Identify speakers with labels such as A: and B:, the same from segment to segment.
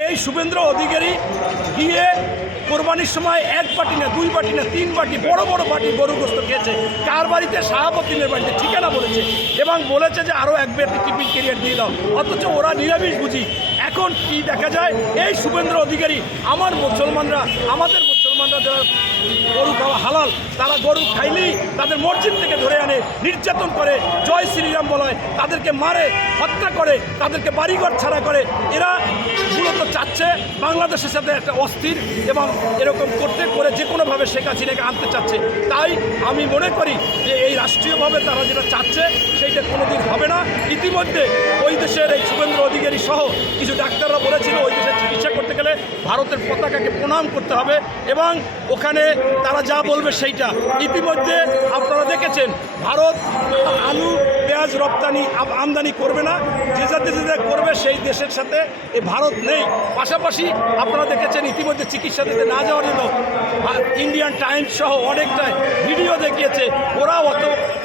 A: এই শুভেন্দ্র অধিকারী গিয়ে কোরবানির সময় এক বাটি না, দুই বাটি না, তিন বাটি, বড় বড় বাটি গরু গোস্ত খেয়েছে। কার বাড়িতে? শাহাবুদ্দিনের বাড়িতে। ঠিকানা বলেছে। এবং বলেছে যে আরও এক বাটি টিফিন কেরিয়ার দিয়ে দাও। অথচ ওরা নিরামিষ বুঝি। এখন কি দেখা যায়? এই শুভেন্দ্র অধিকারী, আমার মুসলমানরা, আমাদের মুসলমানরা যারা গরু খাওয়া হালাল, তারা গরু খাইলেই তাদের মসজিদ থেকে ধরে আনে, নির্যাতন করে, জয় শ্রীরাম বলায়, তাদেরকে মারে, হত্যা করে, তাদেরকে বাড়িঘর ছাড়া করে। এরা চাচ্ছে বাংলাদেশের সাথে একটা অস্থির এবং এরকম করতে করে যে কোনোভাবে শেখ হাসিনাকে আনতে চাচ্ছে। তাই আমি মনে করি যে এই রাষ্ট্রীয়ভাবে তারা যেটা চাচ্ছে, সেইটা কোনোদিন হবে না। ইতিমধ্যে ওই দেশের এই শুভেন্দ্র অধিকারী সহ কিছু ডাক্তাররা বলেছিল, ওই দেশে চিকিৎসা করতে গেলে ভারতের পতাকাকে প্রণাম করতে হবে এবং ওখানে তারা যা বলবে সেইটা। ইতিমধ্যে আপনারা দেখেছেন, ভারত আলু পেঁয়াজ রপ্তানি আমদানি করবে না। যে যাতে যে করবে, সেই দেশের সাথে এ ভারত নেই। পাশাপাশি আপনারা দেখেছেন ইতিমধ্যে চিকিৎসা দিতে না যাওয়ার জন্য ইন্ডিয়ান টাইমস সহ অনেকটাই ভিডিও দেখিয়েছে।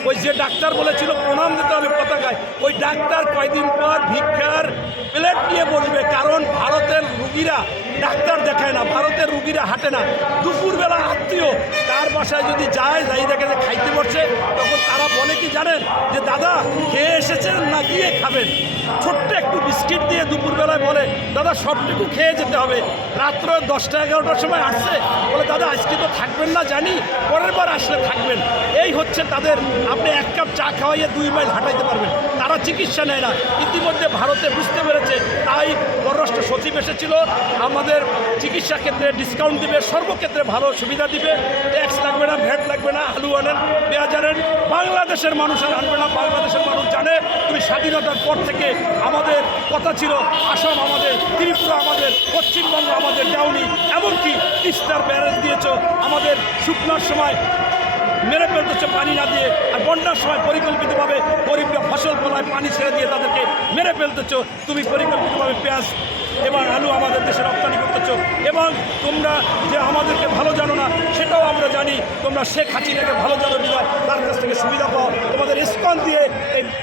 A: ওই যে ডাক্তার বলেছিল, প্রণাম দিতে হবে পতাকায়। ওই ডাক্তার কয়দিন পর ভিক্ষার প্লেট নিয়ে বসবে, কারণ ভারতের রুগীরা ডাক্তার দেখায় না, ভারতের রুগীরা হাঁটে না। দুপুরবেলা আত্মীয় তার বাসায় যদি যায়, যাই দেখে যে খাইতে পড়ছে তখন তারা বলে কি জানেন? যে, দাদা, খেয়ে এসেছেন? গিয়ে খাবেন। ছোট্ট একটু বিস্কিট দিয়ে দুপুরবেলায় বলে, দাদা, সবটুকু খেয়ে যেতে হবে। রাত্র দশটা এগারোটার সময় আসছে। বলে, দাদা, আজকে তো থাকবেন না, জানি। পরের বার আসলে থাকবেন। এই হচ্ছে তাদের, আপনি এক কাপ চা খাওয়াইয়ে দুই মাইল হাঁটাইতে পারবেন। তারা চিকিৎসা নেয় না। ইতিমধ্যে ভারতে বুঝতে পেরেছে, তাই পররাষ্ট্র সচিব এসেছিল। আমাদের চিকিৎসা ক্ষেত্রে ডিসকাউন্ট দিবে, সর্বক্ষেত্রে ভালো সুবিধা দিবে। ট্যাক্স লাগবে না ভ্যাট লাগবে না, আলু আনেন, পেঁয়াজ আনেন। বাংলাদেশের মানুষ আনবে না, বাংলাদেশের মানুষ জানে। তুমি স্বাধীনতার পর থেকে আমাদের কথা ছিল, আসাম আমাদের, ত্রিপুরা আমাদের, পশ্চিমবঙ্গ আমাদের ডাউনি এমনকি তিস্তার ব্যারেজ দিয়েছ আমাদের শুকনার সময় মেরে ফেলতেছে পানি না দিয়ে, আর বন্যার সময় পরিকল্পিতভাবে গরিবরা ফসল ফলায় পানি ছেড়ে দিয়ে তাদেরকে মেরে ফেলতেছ। তুমি পরিকল্পিতভাবে পেঁয়াজ এবং আলু আমাদের দেশে রপ্তানি করতেছ। এবং তোমরা যে আমাদেরকে ভালো জানো না, সেটাও আমরা জানি। তোমরা শেখ হাসিনাকে ভালো জানো বিধায়, তার কাছ থেকে সুবিধা পাও। তোমাদের ইস্কন দিয়ে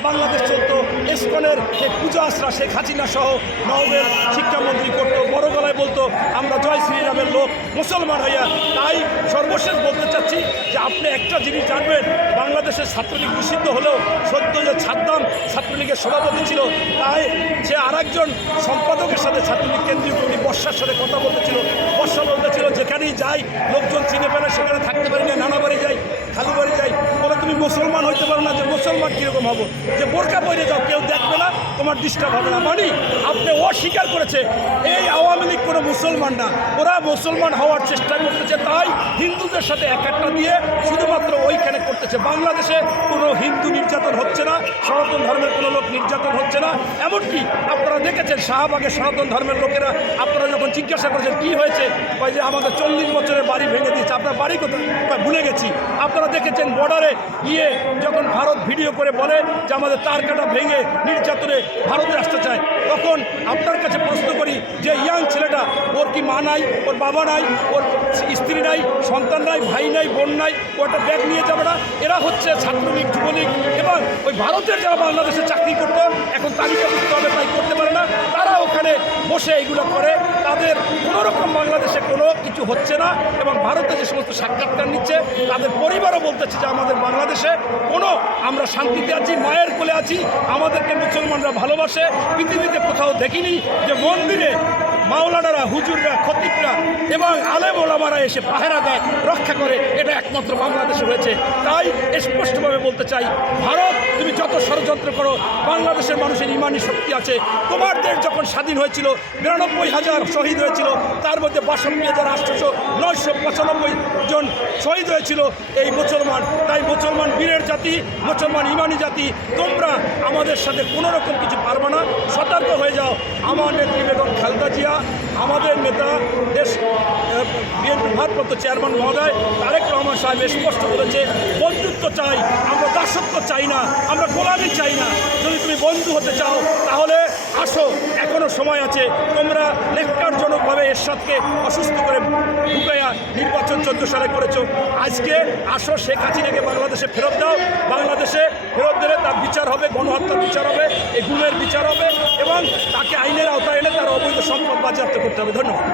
A: বাংলাদেশ চলতো ইস্কনের যে পূজা আশ্রা, শেখ হাসিনা সহ নবের শিক্ষামন্ত্রী করতো, বড় গলায় বলতো, আমরা জয় শ্রীরামের লোক, মুসলমান হইয়া। তাই সর্বশেষ বলতে চাচ্ছি যে আপনি একটা জিনিস জানবেন, বাংলাদেশের ছাত্রলীগ নিষিদ্ধ হলেও সদ্য যে ছাদ্দাম ছাত্রলীগের সভাপতি ছিল, তাই সে আরেকজন সম্পাদকের সাথে ছাত্রলীগ কেন্দ্রীয় কমিটি বর্ষার সাথে কথা বলতেছিল, বর্ষা বলতেছিল, যেখানেই যাই, লোকজন চিনে ফেলে, সেখানে থাকতে পারি না, নানা বাড়ি যাই খালু বাড়ি যাই বলে তুমি মুসলমান হইতে পারো না যে মুসলমান কীরকম হব? যে বোরকা পরে যাও, কেউ দেখবে না, তোমার ডিস্টার্ব হবে না। মানে আপনি অস্বীকার করেছে, এই আওয়ামী লীগ মুসলমান না ওরা মুসলমান হওয়ার চেষ্টা করতেছে, তাই হিন্দুদের সাথে এক একটা দিয়ে শুধুমাত্র ওইখানে করতেছে। বাংলাদেশে কোনো হিন্দু নির্যাতন হচ্ছে না, সনাতন ধর্মের কোনো লোক নির্যাতন হচ্ছে না। এমনকি আপনারা দেখেছেন শাহবাগের সনাতন ধর্মের লোকেরা, আপনারা যখন জিজ্ঞাসা করেছেন কি হয়েছে, কয় যে আমাদের চল্লিশ বছরের বাড়ি ভেঙে দিয়েছে, আপনার বাড়ি কোথায়? ভুলে গেছি। আপনারা দেখেছেন বর্ডারে গিয়ে যখন ভারত ভিডিও করে বলে যে আমাদের তার কাটা ভেঙে নির্যাতনে ভারতে আসতে চায়, তখন আপনার কাছে প্রশ্ন করি যে ইয়াং ছেলেটা ওর কি মা নাই, ওর বাবা নাই, ওর স্ত্রী নাই, সন্তান নাই, ভাই নাই, বোন নাই, ও একটা ব্যাগ নিয়ে যাবে না। এরা হচ্ছে ছাত্রলীগ, যুবলীগ এবং ওই ভারতের যারা বাংলাদেশে চাকরি করতো, এখন তালিকা করতে হবে, তাই করতে পারে না। তারা ওখানে বসে এইগুলো করে, তাদের কোনো রকম বাংলাদেশে কোনো কিছু হচ্ছে না এবং ভারতে যে সমস্ত সাক্ষাৎকার নিচ্ছে, তাদের পরিবারও বলতেছে যে আমাদের বাংলাদেশে কোনো আমরা শান্তিতে আছি, মায়ের কোলে আছি, আমাদেরকে মুসলমানরা ভালোবাসে, পৃথিবীতে কোথাও দেখিনি যে মন্দিরে মাওলানারা, হুজুররা, খতিবরা এবং আলেম ওলামারা এসে পাহারা দেয়, রক্ষা করে। এটা একমাত্র বাংলাদেশে হয়েছে। তাই স্পষ্টভাবে বলতে চাই, ভারত, তুমি যত ষড়যন্ত্র করো, বাংলাদেশের মানুষের ইমানি শক্তি আছে। তোমার দেশ যখন স্বাধীন হয়েছিল, বিরানব্বই হাজার শহীদ হয়েছিল, তার মধ্যে বাষট্টি হাজার আটশোশো নয়শো পঁচানব্বই জন শহীদ হয়েছিল এই মুসলমান। তাই মুসলমান বীরের জাতি, মুসলমান ইমানি জাতি, তোমরা আমাদের সাথে কোনো রকম কিছু পারবে না। সতর্ক হয়ে যাও। আমার নেত্রী বেগম খালেদা জিয়া আমাদের নেতা দেশ বিএনপির ভারপ্রাপ্ত চেয়ারম্যান মহোদয় তারেক রহমান সাহেব স্পষ্ট বলেছে, বন্ধুত্ব চাই, আমরা দাসত্ব চাই না, আমরা গোলামি চাই না। যদি তুমি বন্ধু হতে চাও, তাহলে আসো, এখনও সময় আছে, তোমরা লেখারজনকভাবে এরশাদকে অসুস্থ করে ঢুকাইয়া নির্বাচন চোদ্দ সালে করেছ। আজকে আসো, শেখ হাসিনাকে বাংলাদেশে ফেরত দাও। বাংলাদেশে ফেরত দিলে তার বিচার হবে, গণহত্যার বিচার হবে, এই গুণের বিচার হবে এবং তাকে আইনের আওতায় এনে তার অবৈধ সম্পদ বাজেয়াপ্ত করতে হবে। ধন্যবাদ।